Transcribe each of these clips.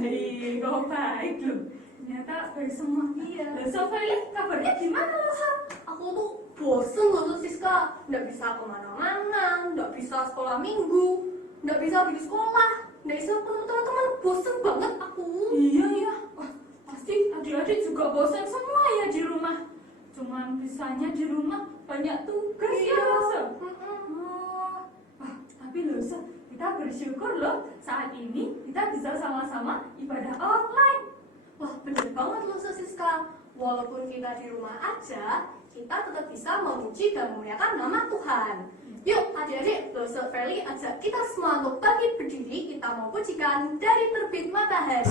baik, kok baik loh. Ternyata baik semua. Iya. Loh, Sofeli, kabarnya gimana loh, Sof? Aku tuh bosen loh Siska, nggak bisa kemana-mana, nggak bisa sekolah minggu, nggak bisa pergi sekolah, nggak bisa ketemu teman-teman, bosen banget aku. Iya, iya. Wah, pasti adik-adik juga bosan semua ya di rumah. Cuman bisanya di rumah banyak tugas ya, Sof. Wah, tapi loh, Sof, kita bersyukur loh saat ini kita bisa sama-sama ibadah online. Wah bener banget loh Siska, walaupun kita di rumah aja, kita tetap bisa memuji dan memuliakan nama Tuhan. Yuk adik-adik, Loso Feli ajak kita semua untuk bangkit berdiri, kita mau pujikan dari terbit matahari.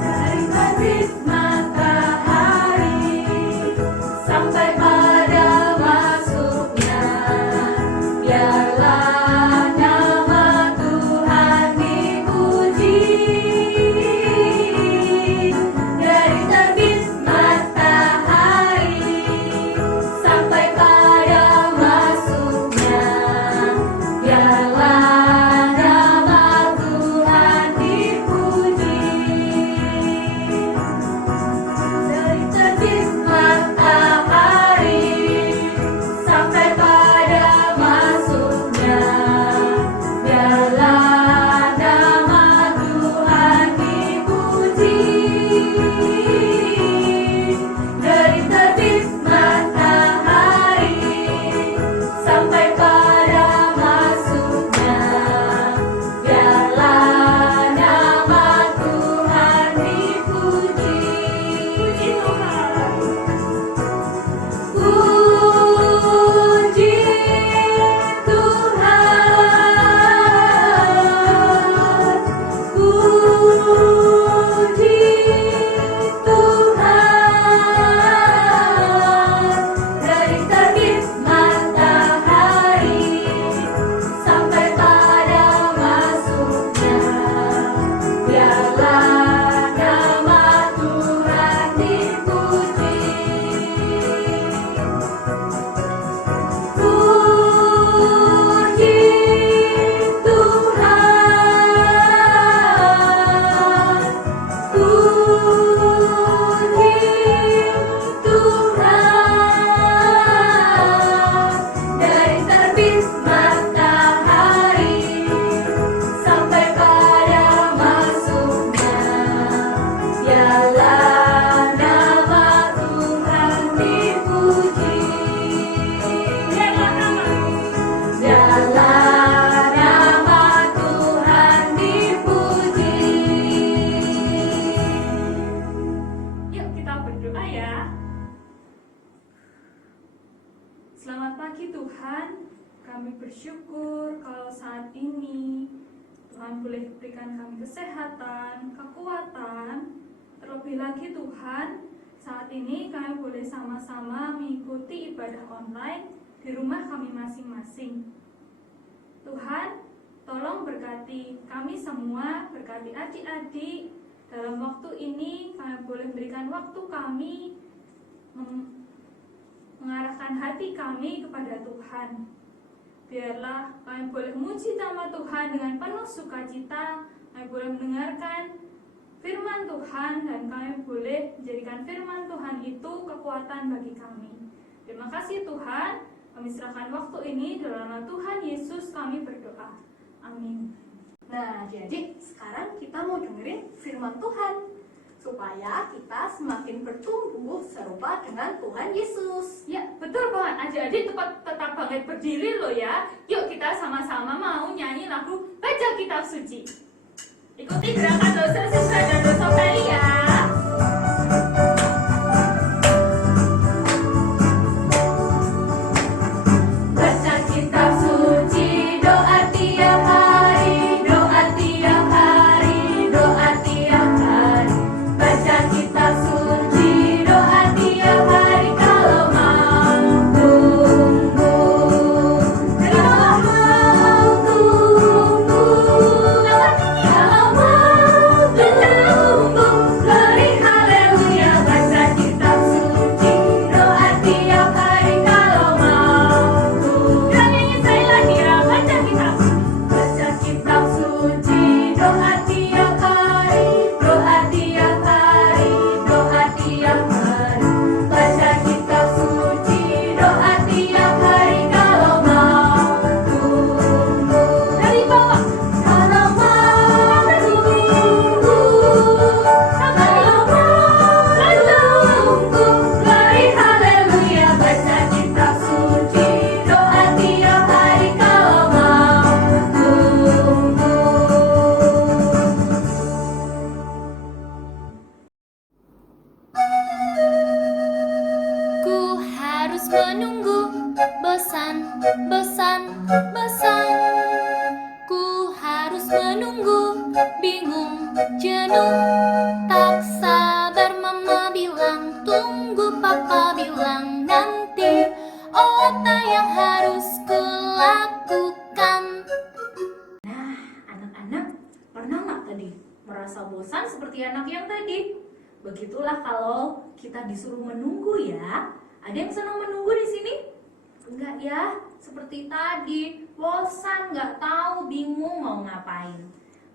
Dari terbit matahari sampai pada masuknya, biarlah nama Tuhan dipuji. Dari terbit matahari sampai pada masuknya, biarlah nama Tuhan dipuji. Dari terbit matahari sampai pada masuknya, biarlah nama Tuhan dipuji. Dari terbit matahari sampai pada masuknya, biarlah nama Tuhan dipuji. Puji Tuhan. Puji Tuhan, puji Tuhan. Dari terbit matahari sampai pada masuknya, biarlah nama Tuhan dipuji. Puji Tuhan, puji Tuhan. Dari terbit matahari sampai pada masuknya, biarlah nama Tuhan dipuji. Biarlah nama Tuhan dipuji. Yuk kita berdoa ya. Selamat pagi Tuhan, kami bersyukur kalau saat ini Tuhan boleh berikan kami kesehatan, kekuatan. Terlebih lagi Tuhan, saat ini kami boleh sama-sama mengikuti ibadah online di rumah kami masing-masing. Tuhan, tolong berkati kami semua, berkati adik-adik. Dalam waktu ini kami boleh berikan waktu kami mengarahkan hati kami kepada Tuhan. Biarlah kami boleh memuji nama Tuhan dengan penuh sukacita. Kami boleh mendengarkan firman Tuhan dan kami boleh menjadikan firman Tuhan itu kekuatan bagi kami. Terima kasih Tuhan. Kami serahkan waktu ini dalam nama Tuhan Yesus kami berdoa. Amin. Nah jadi sekarang kita mau dengerin firman Tuhan, supaya kita semakin bertumbuh serupa dengan Tuhan Yesus. Ya, betul banget. Adik-adik tetap banget berdiri loh ya. Yuk kita sama-sama mau nyanyi lagu Baca Kitab Suci. Ikuti gerakan dosa siswa dan dosa Feli ya. Baca kitab suci, doa tiap hari, doa tiap hari, doa tiap hari. Baca kitab suci, doa tiap hari kalau mau tumbuh. Kalau mau tumbuh, kalau mau tumbuh. penuh. Tak sabar mama bilang, tunggu papa bilang nanti. Oh, apa yang harus kulakukan? Nah, anak-anak, pernah nggak tadi merasa bosan seperti anak yang tadi? Begitulah kalau kita disuruh menunggu ya. Ada yang senang menunggu di sini? Enggak ya? Seperti tadi, bosan, nggak tahu, bingung mau ngapain.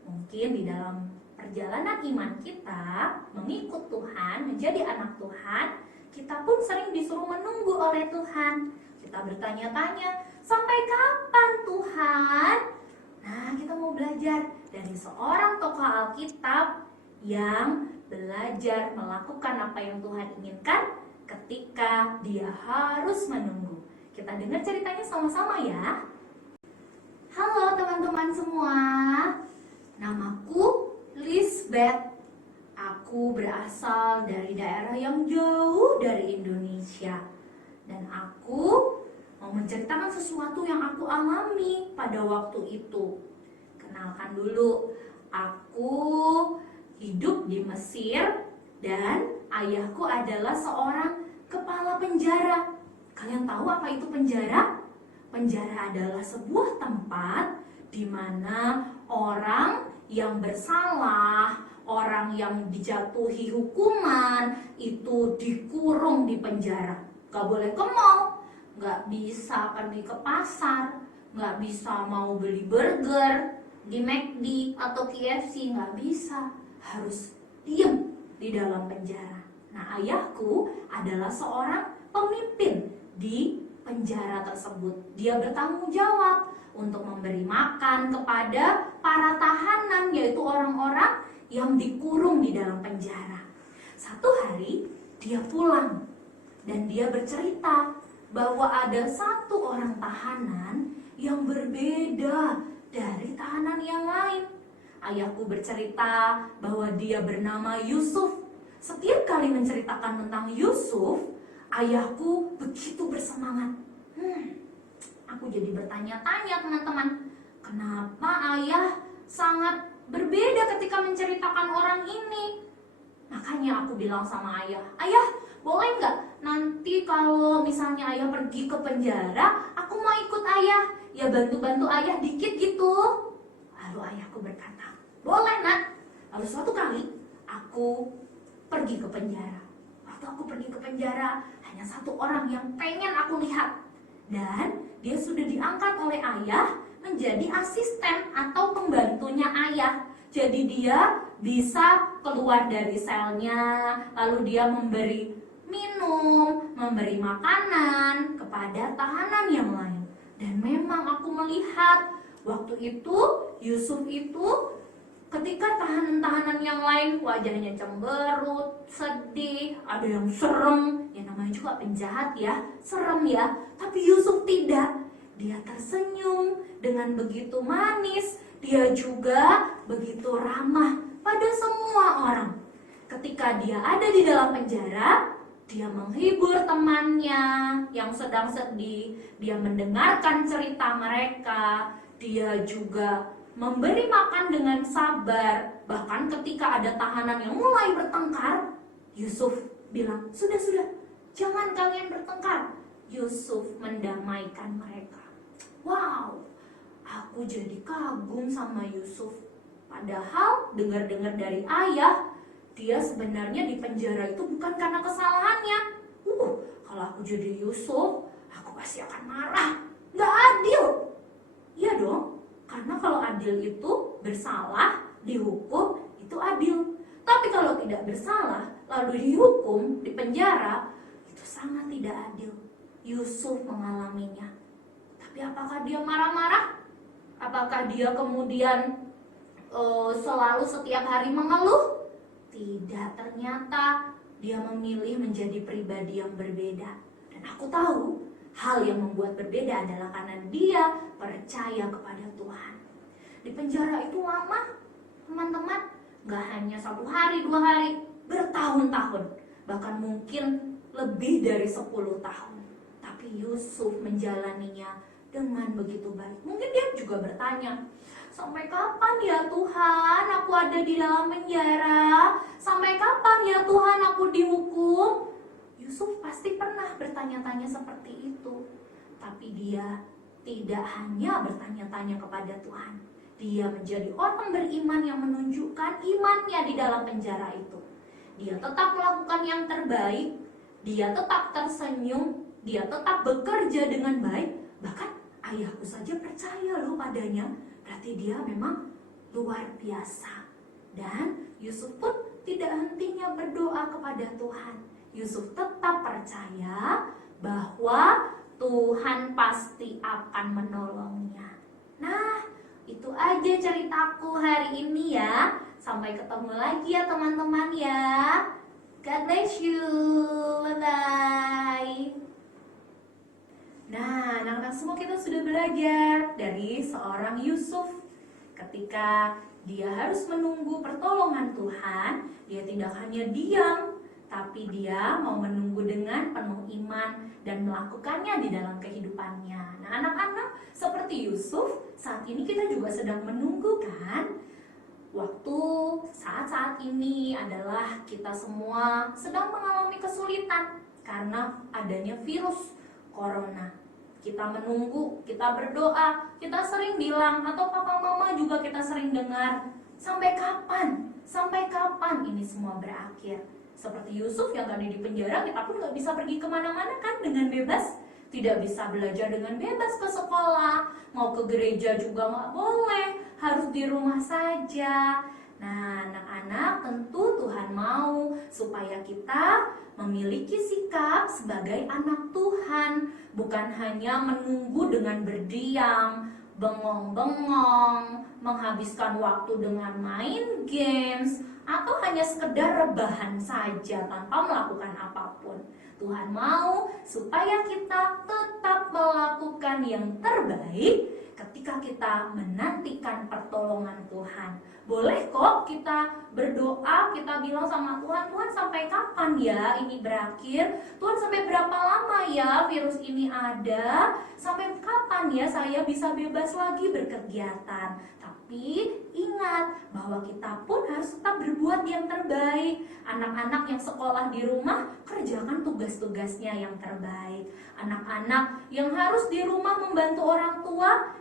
Mungkin di dalam perjalanan iman kita mengikut Tuhan, menjadi anak Tuhan, kita pun sering disuruh menunggu oleh Tuhan. Kita bertanya-tanya, sampai kapan Tuhan? Nah, kita mau belajar dari seorang tokoh Alkitab yang belajar melakukan apa yang Tuhan inginkan ketika dia harus menunggu. Kita dengar ceritanya sama-sama ya. Halo teman-teman semua, namaku Lisbeth. Aku berasal dari daerah yang jauh dari Indonesia. Dan aku mau menceritakan sesuatu yang aku alami pada waktu itu. Kenalkan dulu, aku hidup di Mesir dan ayahku adalah seorang kepala penjara. Kalian tahu apa itu penjara? Penjara adalah sebuah tempat di mana orang yang bersalah, orang yang dijatuhi hukuman itu dikurung di penjara. Gak boleh ke mall, gak bisa pergi ke pasar, gak bisa mau beli burger di McD atau KFC, gak bisa. Harus diem di dalam penjara. Nah, ayahku adalah seorang pemimpin di penjara tersebut. Dia bertanggung jawab untuk memberi makan kepada para tahanan, yaitu orang-orang yang dikurung di dalam penjara. Satu hari dia pulang dan dia bercerita bahwa ada satu orang tahanan yang berbeda dari tahanan yang lain. Ayahku bercerita bahwa dia bernama Yusuf. Setiap kali menceritakan tentang Yusuf, ayahku begitu bersemangat. Aku jadi bertanya-tanya teman-teman, kenapa ayah sangat berbeda ketika menceritakan orang ini? Makanya aku bilang sama ayah, ayah boleh nggak nanti kalau misalnya ayah pergi ke penjara, aku mau ikut ayah, ya bantu-bantu ayah dikit gitu. Lalu ayahku berkata, boleh nak. Lalu suatu kali aku pergi ke penjara. Waktu aku pergi ke penjara, hanya satu orang yang pengen aku lihat. Dan dia sudah diangkat oleh ayah menjadi asisten atau pembantunya ayah. Jadi dia bisa keluar dari selnya, lalu dia memberi minum, memberi makanan kepada tahanan yang lain. Dan memang aku melihat waktu itu Yusuf itu ketika tahanan-tahanan yang lain wajahnya cemberut, sedih, ada yang serem, ya namanya juga penjahat ya, serem ya. Tapi Yusuf tidak, dia tersenyum dengan begitu manis, dia juga begitu ramah pada semua orang. Ketika dia ada di dalam penjara, dia menghibur temannya yang sedang sedih, dia mendengarkan cerita mereka, dia juga memberi makan dengan sabar. Bahkan ketika ada tahanan yang mulai bertengkar, Yusuf bilang, sudah, jangan kalian bertengkar. Yusuf mendamaikan mereka. Wow, aku jadi kagum sama Yusuf. Padahal dengar-dengar dari ayah, dia sebenarnya di penjara itu bukan karena kesalahannya. Kalau aku jadi Yusuf, aku pasti akan marah. Gak adil. Iya dong. Karena kalau adil itu bersalah, dihukum, itu adil. Tapi kalau tidak bersalah, lalu dihukum, di penjara, itu sangat tidak adil. Yusuf mengalaminya. Tapi apakah dia marah-marah? Apakah dia kemudian selalu setiap hari mengeluh? Tidak, ternyata dia memilih menjadi pribadi yang berbeda. Dan aku tahu hal yang membuat berbeda adalah karena dia percaya kepada Tuhan. Di penjara itu lama, teman-teman. Gak hanya 1 hari, 2 hari, bertahun-tahun. Bahkan mungkin lebih dari 10 tahun. Tapi Yusuf menjalaninya dengan begitu baik. Mungkin dia juga juga bertanya, sampai kapan ya Tuhan aku ada di dalam penjara? Sampai kapan ya Tuhan aku dihukum? Yusuf pasti pernah bertanya-tanya seperti itu. Tapi dia tidak hanya bertanya-tanya kepada Tuhan. Dia menjadi orang beriman yang menunjukkan imannya di dalam penjara itu. Dia tetap melakukan yang terbaik, dia tetap tersenyum, dia tetap bekerja dengan baik. Bahkan ayahku saja percaya loh padanya. Berarti dia memang luar biasa. Dan Yusuf pun tidak hentinya berdoa kepada Tuhan. Yusuf tetap percaya bahwa Tuhan pasti akan menolongnya. Nah, itu aja ceritaku hari ini ya. Sampai ketemu lagi ya teman-teman ya. God bless you. Bye-bye. Nah, anak-anak semua kita sudah belajar dari seorang Yusuf. Ketika dia harus menunggu pertolongan Tuhan, dia tidak hanya diam, tapi dia mau menunggu dengan penuh iman dan melakukannya di dalam kehidupannya. Nah, anak-anak, seperti Yusuf, saat ini kita juga sedang menunggu kan? Waktu saat-saat ini adalah kita semua sedang mengalami kesulitan karena adanya virus corona. Kita menunggu, kita berdoa, kita sering bilang, atau papa mama juga kita sering dengar, sampai kapan? Sampai kapan ini semua berakhir? Seperti Yusuf yang tadi di penjara, kita pun gak bisa pergi kemana-mana kan dengan bebas. Tidak bisa belajar dengan bebas ke sekolah, mau ke gereja juga gak boleh, harus di rumah saja. Nah, anak-anak, tentu Tuhan mau supaya kita memiliki sikap sebagai anak Tuhan, bukan hanya menunggu dengan berdiam, bengong-bengong, menghabiskan waktu dengan main games, atau hanya sekedar rebahan saja tanpa melakukan apapun. Tuhan mau supaya kita tetap melakukan yang terbaik ketika kita menantikan pertolongan Tuhan. Boleh kok kita berdoa, kita bilang sama Tuhan, Tuhan sampai kapan ya ini berakhir? Tuhan sampai berapa lama ya virus ini ada? Sampai kapan ya saya bisa bebas lagi berkegiatan? Tapi ingat bahwa kita pun harus tetap berbuat yang terbaik. Anak-anak yang sekolah di rumah, kerjakan tugas-tugasnya yang terbaik. Anak-anak yang harus di rumah membantu orang tua,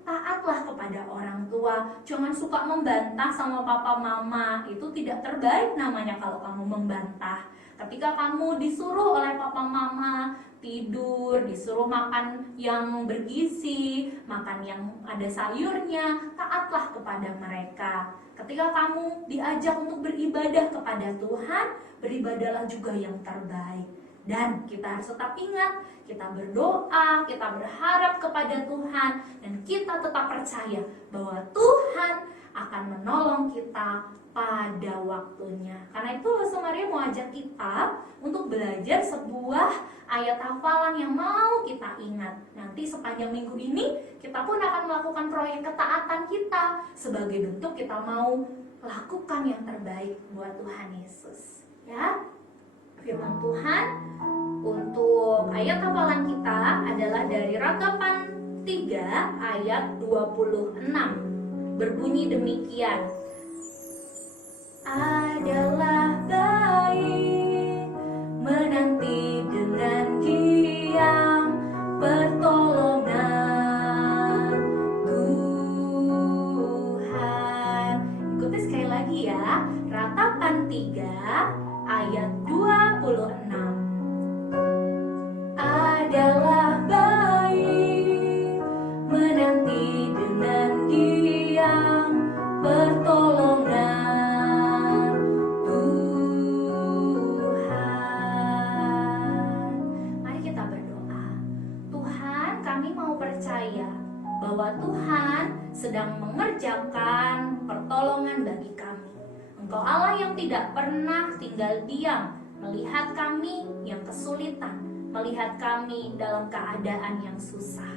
taatlah kepada orang tua. Jangan suka membantah sama papa mama. Itu tidak terbaik namanya kalau kamu membantah. Ketika kamu disuruh oleh papa mama tidur, disuruh makan yang bergizi, makan yang ada sayurnya, taatlah kepada mereka. Ketika kamu diajak untuk beribadah kepada Tuhan, beribadahlah juga yang terbaik. Dan kita harus tetap ingat, kita berdoa, kita berharap kepada Tuhan, dan kita tetap percaya bahwa Tuhan akan menolong kita pada waktunya. Karena itu Rosa Maria mau ajak kita untuk belajar sebuah ayat hafalan yang mau kita ingat. Nanti sepanjang minggu ini kita pun akan melakukan proyek ketaatan kita sebagai bentuk kita mau lakukan yang terbaik buat Tuhan Yesus. Ya, firman Tuhan untuk ayat hafalan kita adalah dari Ratapan 3 ayat 26. Berbunyi demikian. Adalah baik menanti dengan diam pertolongan Tuhan. Ikuti sekali lagi ya. Ratapan 3 ayat 26. Adalah baik menanti dengan diam pertolongan bahwa Tuhan sedang mengerjakan pertolongan bagi kami. Engkau Allah yang tidak pernah tinggal diam melihat kami yang kesulitan, melihat kami dalam keadaan yang susah.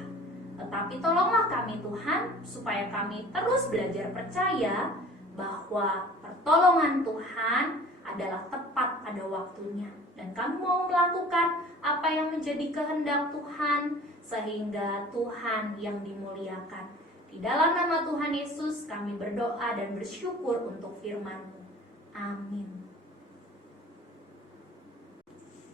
Tetapi tolonglah kami Tuhan supaya kami terus belajar percaya bahwa pertolongan Tuhan adalah tepat pada waktunya. dan kamu mau melakukan apa yang menjadi kehendak Tuhan, sehingga Tuhan yang dimuliakan. Di dalam nama Tuhan Yesus kami berdoa dan bersyukur untuk firman-Mu. Amin.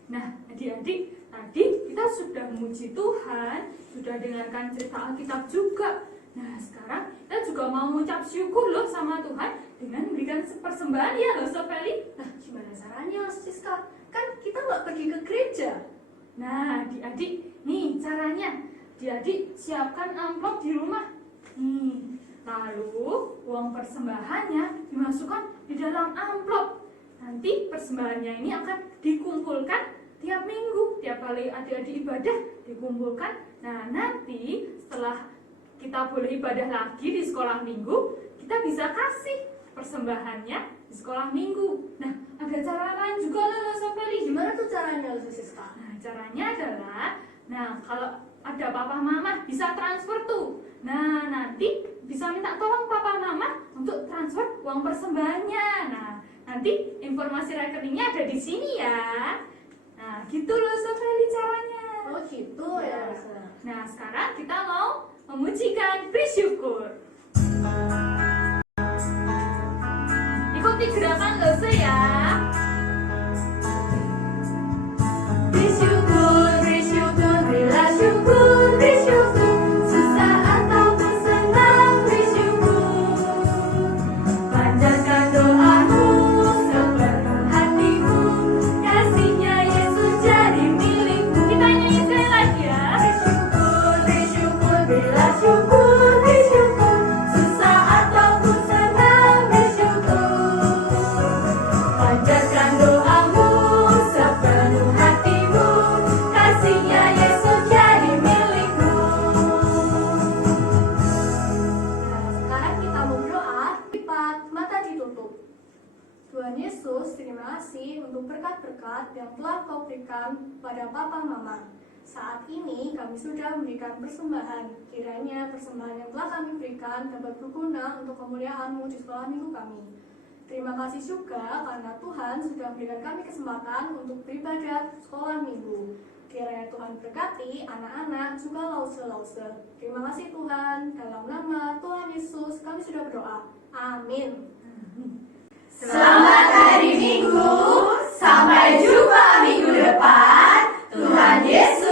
Nah, adik-adik, tadi kita sudah memuji Tuhan, sudah dengarkan cerita Alkitab juga. Nah, sekarang kita juga mau mengucap syukur loh sama Tuhan dengan memberikan persembahan ya loh, Sob Feli. Nah, gimana caranya, Siska? Kan kita nggak pergi ke gereja. Nah, adik-adik, nih caranya. Adik-adik siapkan amplop di rumah. Nih, lalu uang persembahannya dimasukkan di dalam amplop. Nanti persembahannya ini akan dikumpulkan tiap minggu, tiap kali adik-adik ibadah dikumpulkan. Nah, nanti setelah kita boleh ibadah lagi di sekolah minggu, kita bisa kasih persembahannya di sekolah minggu. Nah, ada cara lain juga loh, Sob Feli. Gimana tuh caranya, Siska? Nah, caranya adalah, kalau ada papa mama bisa transfer tuh. Nah, nanti bisa minta tolong papa mama untuk transfer uang persembahannya. Nah, nanti informasi rekeningnya ada di sini ya. Nah, gitu loh Sob Feli caranya. Oh gitu ya. Nah, sekarang kita mau memujikan bersyukur. Ikuti gerakan Lose ya. Bersyukur, bersyukur, berilah syukur, bersyukur. Susah ataupun senang, bersyukur. Panjatkan doamu sepenuh hatimu. Kasihnya Yesus jadi milikmu. Kita nyanyi sekali lagi ya. Bersyukur, bersyukur, berilah syukur, bersyukur. Susah ataupun senang, bersyukur. Panjatkan doamu sepenuh hatimu. Kasihnya Yesus jadi milikmu. Nah, sekarang kita mau berdoa. Lipat, mata ditutup. Tuhan Yesus, terima kasih untuk berkat-berkat yang telah Kau berikan pada Papa Mama. Saat ini kami sudah memberikan persembahan. Kiranya persembahan yang telah kami berikan dapat berguna untuk kemuliaan-Mu di sekolah minggu kami. Terima kasih juga karena Tuhan sudah memberikan kami kesempatan untuk beribadah sekolah minggu. Kiranya Tuhan berkati anak-anak juga lause-lause. Terima kasih Tuhan. Dalam nama Tuhan Yesus kami sudah berdoa. Amin. Selamat hari Minggu. Sampai jumpa minggu depan. Tuhan Yesus